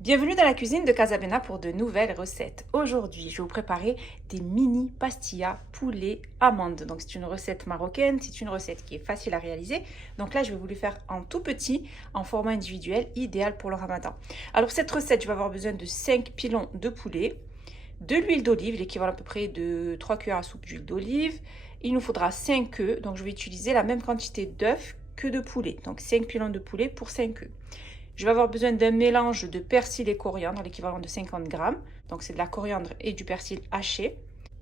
Bienvenue dans la cuisine de Casabena pour de nouvelles recettes. Aujourd'hui, je vais vous préparer des mini pastillas poulet amande. Donc c'est une recette marocaine, c'est une recette qui est facile à réaliser. Donc là, je vais vous le faire en tout petit, en format individuel, idéal pour le ramadan. Alors pour cette recette, je vais avoir besoin de 5 pilons de poulet, de l'huile d'olive, l'équivalent à peu près de 3 cuillères à soupe d'huile d'olive. Il nous faudra 5 œufs, donc je vais utiliser la même quantité d'œufs que de poulet. Donc 5 pilons de poulet pour 5 œufs. Je vais avoir besoin d'un mélange de persil et coriandre, l'équivalent de 50 grammes. Donc c'est de la coriandre et du persil haché.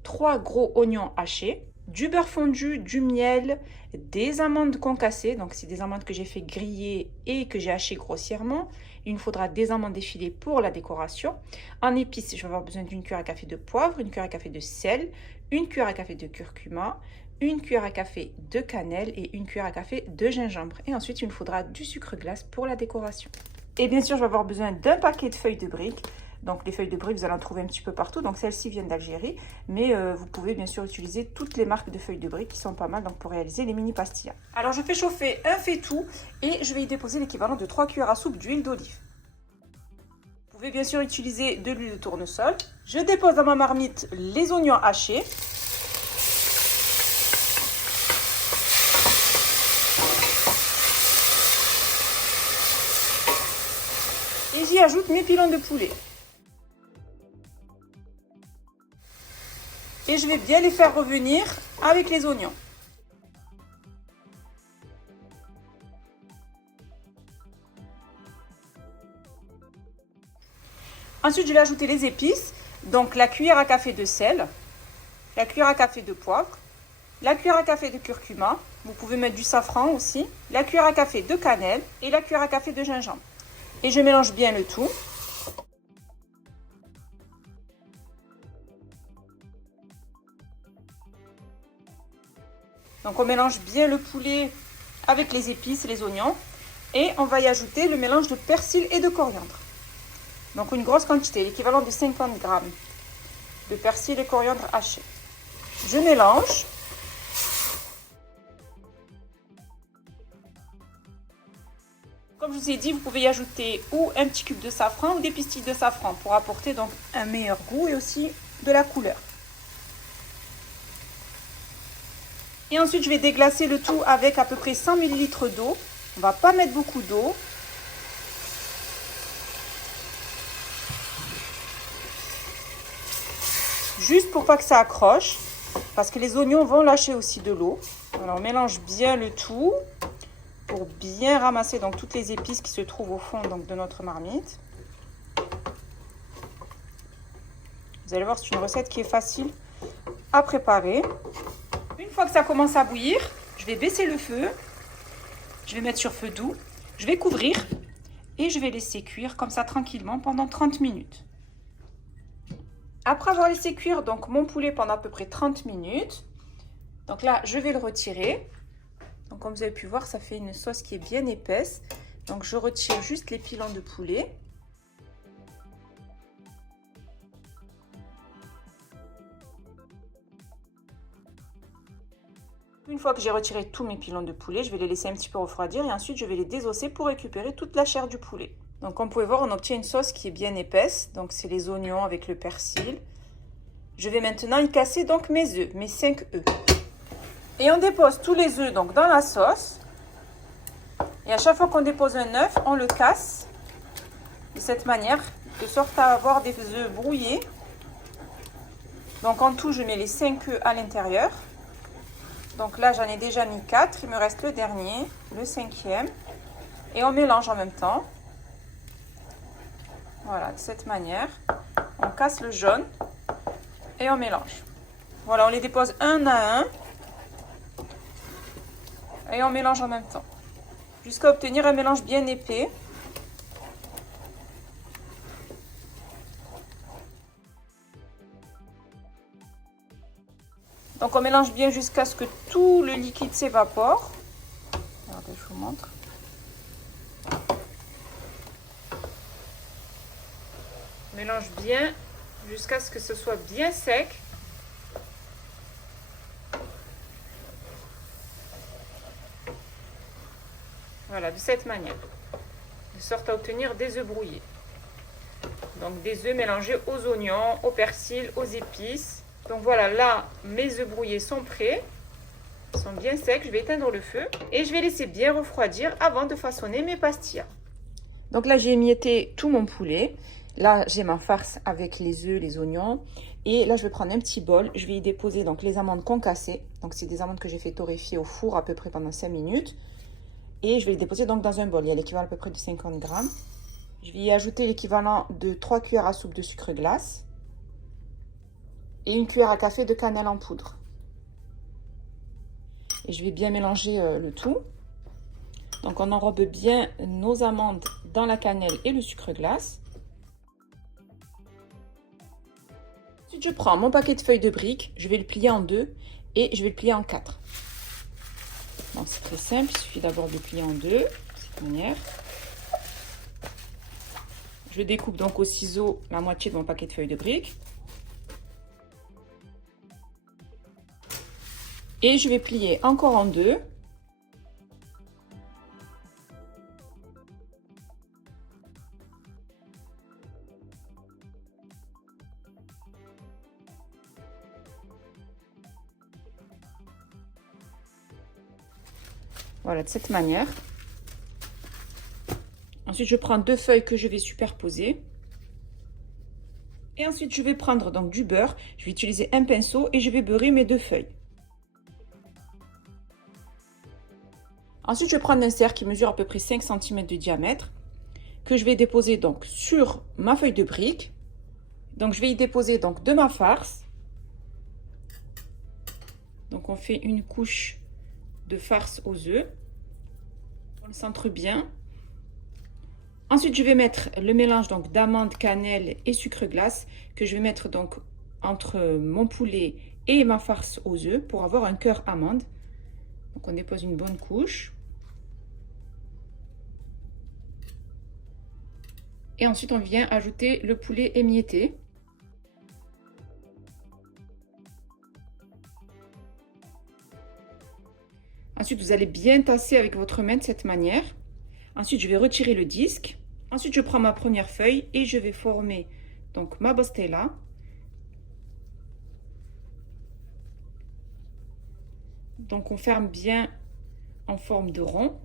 3 gros oignons hachés, du beurre fondu, du miel, des amandes concassées. Donc c'est des amandes que j'ai fait griller et que j'ai hachées grossièrement. Il nous faudra des amandes effilées pour la décoration. En épices, je vais avoir besoin d'une cuillère à café de poivre, une cuillère à café de sel, une cuillère à café de curcuma, une cuillère à café de cannelle et une cuillère à café de gingembre. Et ensuite, il nous faudra du sucre glace pour la décoration. Et bien sûr, je vais avoir besoin d'un paquet de feuilles de briques. Donc les feuilles de briques, vous allez en trouver un petit peu partout. Donc celles-ci viennent d'Algérie. Mais vous pouvez bien sûr utiliser toutes les marques de feuilles de briques qui sont pas mal donc pour réaliser les mini pastillas. Alors je fais chauffer un faitout et je vais y déposer l'équivalent de 3 cuillères à soupe d'huile d'olive. Vous pouvez bien sûr utiliser de l'huile de tournesol. Je dépose dans ma marmite les oignons hachés. Et j'y ajoute mes pilons de poulet. Et je vais bien les faire revenir avec les oignons. Ensuite, je vais ajouter les épices. Donc la cuillère à café de sel, la cuillère à café de poivre, la cuillère à café de curcuma. Vous pouvez mettre du safran aussi. La cuillère à café de cannelle et la cuillère à café de gingembre. Et je mélange bien le tout. Donc on mélange bien le poulet avec les épices, les oignons. Et on va y ajouter le mélange de persil et de coriandre. Donc une grosse quantité, l'équivalent de 50 grammes de persil et coriandre haché. Je mélange. Comme je vous ai dit, vous pouvez y ajouter ou un petit cube de safran ou des pistilles de safran pour apporter donc un meilleur goût et aussi de la couleur. Et ensuite, je vais déglacer le tout avec à peu près 100 ml d'eau. On ne va pas mettre beaucoup d'eau. Juste pour pas que ça accroche, parce que les oignons vont lâcher aussi de l'eau. Alors, on mélange bien le tout pour bien ramasser donc toutes les épices qui se trouvent au fond donc, de notre marmite. Vous allez voir, c'est une recette qui est facile à préparer. Une fois que ça commence à bouillir, je vais baisser le feu. Je vais mettre sur feu doux. Je vais couvrir et je vais laisser cuire comme ça tranquillement pendant 30 minutes. Après avoir laissé cuire donc mon poulet pendant à peu près 30 minutes, donc là je vais le retirer. Donc comme vous avez pu voir, ça fait une sauce qui est bien épaisse. Donc je retire juste les pilons de poulet. Une fois que j'ai retiré tous mes pilons de poulet, je vais les laisser un petit peu refroidir et ensuite je vais les désosser pour récupérer toute la chair du poulet. Donc comme vous pouvez voir, on obtient une sauce qui est bien épaisse. Donc c'est les oignons avec le persil. Je vais maintenant y casser donc mes œufs, mes 5 œufs. Et on dépose tous les œufs donc dans la sauce. Et à chaque fois qu'on dépose un œuf, on le casse de cette manière, de sorte à avoir des œufs brouillés. Donc en tout, je mets les 5 œufs à l'intérieur. Donc là, j'en ai déjà mis 4. Il me reste le dernier, le 5e. Et on mélange en même temps. Voilà, de cette manière. On casse le jaune et on mélange. Voilà, on les dépose un à un. Et on mélange en même temps. Jusqu'à obtenir un mélange bien épais. Donc on mélange bien jusqu'à ce que tout le liquide s'évapore. Regardez, je vous montre. On mélange bien jusqu'à ce que ce soit bien sec. Voilà, de cette manière. De sorte à obtenir des œufs brouillés. Donc des œufs mélangés aux oignons, au persil, aux épices. Donc voilà, là, mes œufs brouillés sont prêts. Ils sont bien secs, je vais éteindre le feu. Et je vais laisser bien refroidir avant de façonner mes pastillas. Donc là, j'ai émietté tout mon poulet. Là, j'ai ma farce avec les œufs, les oignons. Et là, je vais prendre un petit bol. Je vais y déposer donc les amandes concassées. Donc, c'est des amandes que j'ai fait torréfier au four à peu près pendant 5 minutes. Et je vais les déposer donc dans un bol. Il y a l'équivalent à peu près de 50 grammes. Je vais y ajouter l'équivalent de 3 cuillères à soupe de sucre glace. Et une cuillère à café de cannelle en poudre. Et je vais bien mélanger le tout. Donc, on enrobe bien nos amandes dans la cannelle et le sucre glace. Ensuite, je prends mon paquet de feuilles de briques, je vais le plier en deux et je vais le plier en quatre. Donc, c'est très simple, il suffit d'abord de le plier en deux, de cette manière. Je découpe donc au ciseau la moitié de mon paquet de feuilles de briques. Et je vais plier encore en deux. Voilà, de cette manière. Ensuite, je prends deux feuilles que je vais superposer. Et ensuite, je vais prendre donc du beurre. Je vais utiliser un pinceau et je vais beurrer mes deux feuilles. Ensuite, je vais prendre un cercle qui mesure à peu près 5 cm de diamètre, que je vais déposer donc sur ma feuille de brique. Donc, je vais y déposer donc de ma farce. Donc, on fait une couche de farce aux œufs. On le centre bien. Ensuite, je vais mettre le mélange donc d'amandes, cannelle et sucre glace que je vais mettre donc entre mon poulet et ma farce aux œufs pour avoir un cœur amande. Donc, on dépose une bonne couche. Et ensuite, on vient ajouter le poulet émietté. Ensuite, vous allez bien tasser avec votre main de cette manière. Ensuite, je vais retirer le disque. Ensuite, je prends ma première feuille et je vais former donc ma bostella. Donc, on ferme bien en forme de rond.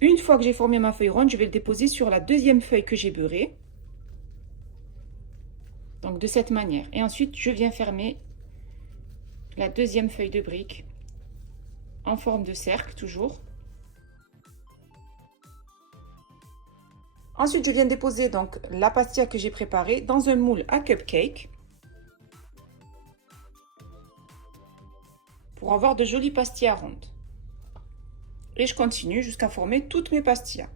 Une fois que j'ai formé ma feuille ronde, je vais le déposer sur la deuxième feuille que j'ai beurrée. Donc, de cette manière. Et ensuite, je viens fermer la deuxième feuille de brique en forme de cercle toujours. Ensuite, je viens déposer donc la pastilla que j'ai préparée dans un moule à cupcake pour avoir de jolies pastillas rondes. Et je continue jusqu'à former toutes mes pastillas.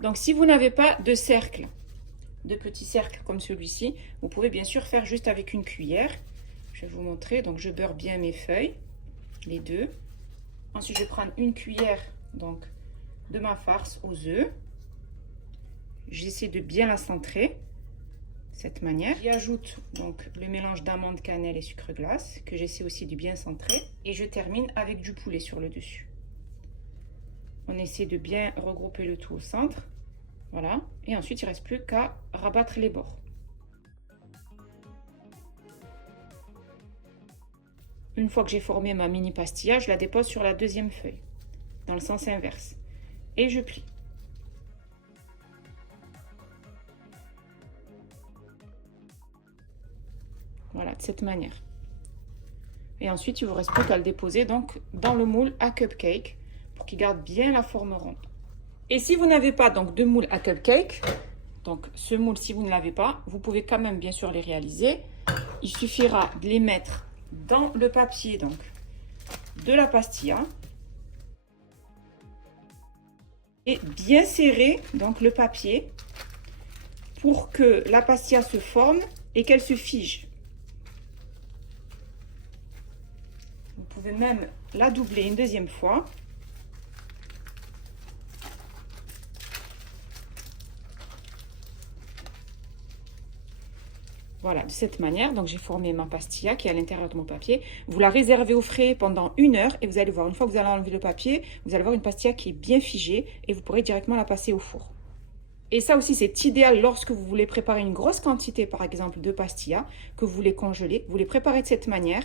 Donc, si vous n'avez pas de cercle, de petits cercles comme celui-ci, vous pouvez bien sûr faire juste avec une cuillère. Je vais vous montrer. Donc, je beurre bien mes feuilles, les deux. Ensuite, je vais prendre une cuillère donc de ma farce aux œufs. J'essaie de bien la centrer de cette manière. J'y ajoute donc le mélange d'amandes, cannelle et sucre glace que j'essaie aussi de bien centrer. Et je termine avec du poulet sur le dessus. On essaie de bien regrouper le tout au centre. Voilà. Et ensuite, il ne reste plus qu'à rabattre les bords. Une fois que j'ai formé ma mini pastilla, je la dépose sur la deuxième feuille, dans le sens inverse. Et je plie. Voilà, de cette manière. Et ensuite, il vous reste plus qu'à le déposer donc dans le moule à cupcake pour qu'il garde bien la forme ronde. Et si vous n'avez pas donc de moule à cupcake, donc ce moule, si vous ne l'avez pas, vous pouvez quand même bien sûr les réaliser. Il suffira de les mettre dans le papier donc de la pastilla et bien serrer donc le papier pour que la pastilla se forme et qu'elle se fige. Vous pouvez même la doubler une deuxième fois. Voilà, de cette manière, donc j'ai formé ma pastilla qui est à l'intérieur de mon papier. Vous la réservez au frais pendant 1 heure et vous allez voir, une fois que vous allez enlever le papier, vous allez voir une pastilla qui est bien figée et vous pourrez directement la passer au four. Et ça aussi, c'est idéal lorsque vous voulez préparer une grosse quantité, par exemple, de pastillas que vous voulez congeler. Vous les préparez de cette manière.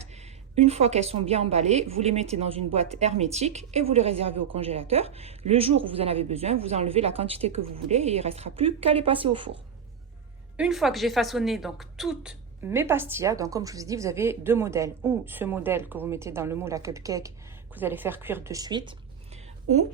Une fois qu'elles sont bien emballées, vous les mettez dans une boîte hermétique et vous les réservez au congélateur. Le jour où vous en avez besoin, vous enlevez la quantité que vous voulez et il ne restera plus qu'à les passer au four. Une fois que j'ai façonné donc toutes mes pastillas, donc comme je vous ai dit, vous avez 2 modèles. Ou ce modèle que vous mettez dans le moule à cupcake que vous allez faire cuire de suite. Ou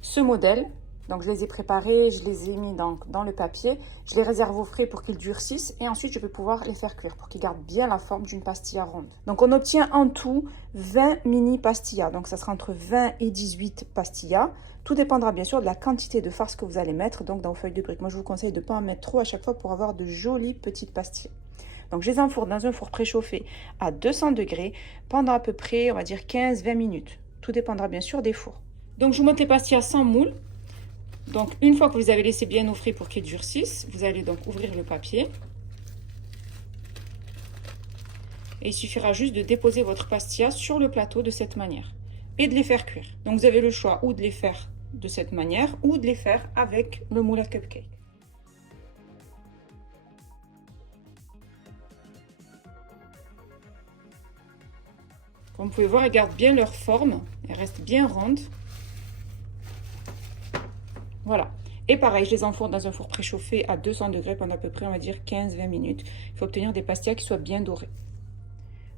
ce modèle, donc je les ai préparés, je les ai mis donc dans le papier. Je les réserve au frais pour qu'ils durcissent et ensuite je vais pouvoir les faire cuire pour qu'ils gardent bien la forme d'une pastilla ronde. Donc on obtient en tout 20 mini pastillas. Donc ça sera entre 20 et 18 pastillas. Tout dépendra bien sûr de la quantité de farce que vous allez mettre donc dans vos feuilles de briques. Moi je vous conseille de ne pas en mettre trop à chaque fois pour avoir de jolies petites pastilles. Donc je les enfourne dans un four préchauffé à 200 degrés pendant à peu près, on va dire 15-20 minutes. Tout dépendra bien sûr des fours. Donc je vous montre les pastillas sans moule. Donc une fois que vous les avez laissé bien au frais pour qu'ils durcissent, vous allez donc ouvrir le papier. Et il suffira juste de déposer votre pastilla sur le plateau de cette manière et de les faire cuire. Donc vous avez le choix ou de les faire de cette manière ou de les faire avec le moule à cupcake. Comme vous pouvez voir, elles gardent bien leur forme, elles restent bien rondes. Voilà. Et pareil, je les enfourne dans un four préchauffé à 200 degrés pendant à peu près, on va dire, 15-20 minutes. Il faut obtenir des pastillas qui soient bien dorées.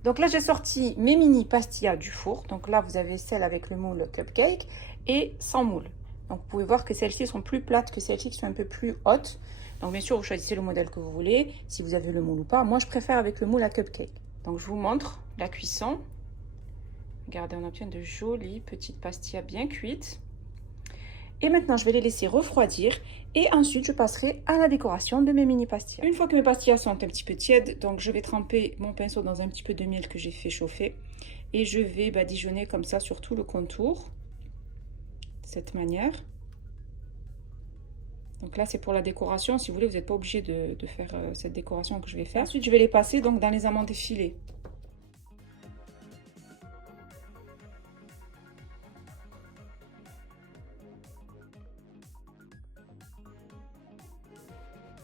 Donc là, j'ai sorti mes mini pastillas du four. Donc là, vous avez celles avec le moule cupcake et sans moule. Donc vous pouvez voir que celles-ci sont plus plates que celles-ci qui sont un peu plus hautes. Donc bien sûr, vous choisissez le modèle que vous voulez, si vous avez le moule ou pas. Moi, je préfère avec le moule à cupcake. Donc je vous montre la cuisson. Regardez, on obtient de jolies petites pastillas bien cuites. Et maintenant, je vais les laisser refroidir et ensuite, je passerai à la décoration de mes mini pastillas. Une fois que mes pastillas sont un petit peu tièdes, donc je vais tremper mon pinceau dans un petit peu de miel que j'ai fait chauffer et je vais badigeonner comme ça sur tout le contour, de cette manière. Donc là, c'est pour la décoration. Si vous voulez, vous n'êtes pas obligé de faire cette décoration que je vais faire. Ensuite, je vais les passer donc dans les amandes effilées.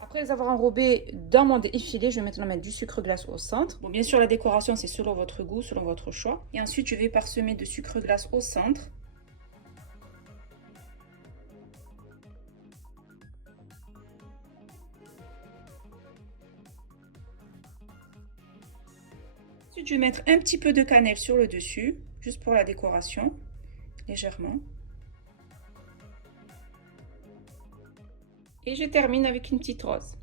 Après les avoir enrobés d'amandes effilées, je vais maintenant mettre du sucre glace au centre. Bon, bien sûr, la décoration, c'est selon votre goût, selon votre choix. Et ensuite, je vais parsemer de sucre glace au centre. Ensuite, je vais mettre un petit peu de cannelle sur le dessus, juste pour la décoration, légèrement. Et je termine avec une petite rose.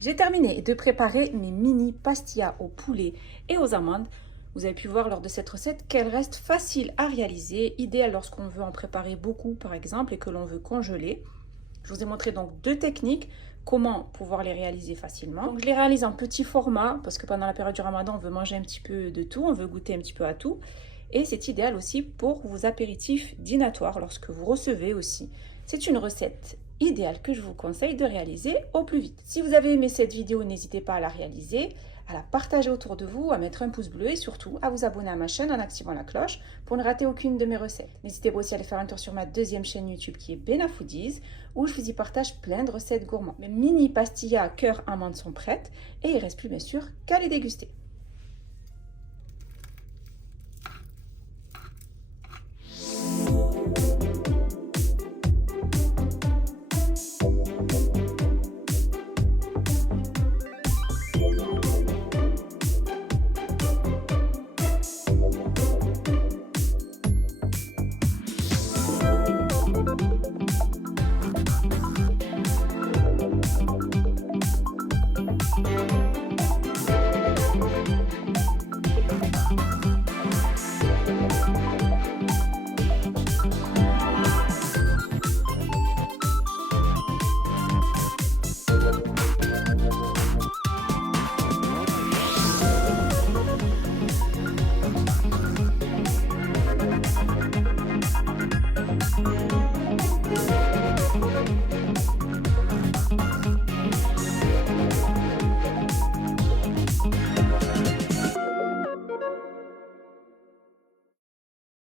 J'ai terminé de préparer mes mini pastillas au poulet et aux amandes. Vous avez pu voir lors de cette recette qu'elle reste facile à réaliser, idéale lorsqu'on veut en préparer beaucoup par exemple et que l'on veut congeler. Je vous ai montré donc 2 techniques, comment pouvoir les réaliser facilement. Donc je les réalise en petit format parce que pendant la période du ramadan, on veut manger un petit peu de tout, on veut goûter un petit peu à tout. Et c'est idéal aussi pour vos apéritifs dînatoires lorsque vous recevez aussi. C'est une recette idéale que je vous conseille de réaliser au plus vite. Si vous avez aimé cette vidéo, n'hésitez pas à la réaliser, à la partager autour de vous, à mettre un pouce bleu et surtout à vous abonner à ma chaîne en activant la cloche pour ne rater aucune de mes recettes. N'hésitez pas aussi à aller faire un tour sur ma deuxième chaîne YouTube qui est Bena Foodies où je vous y partage plein de recettes gourmandes. Mes mini pastillas cœur amande sont prêtes et il ne reste plus bien sûr qu'à les déguster.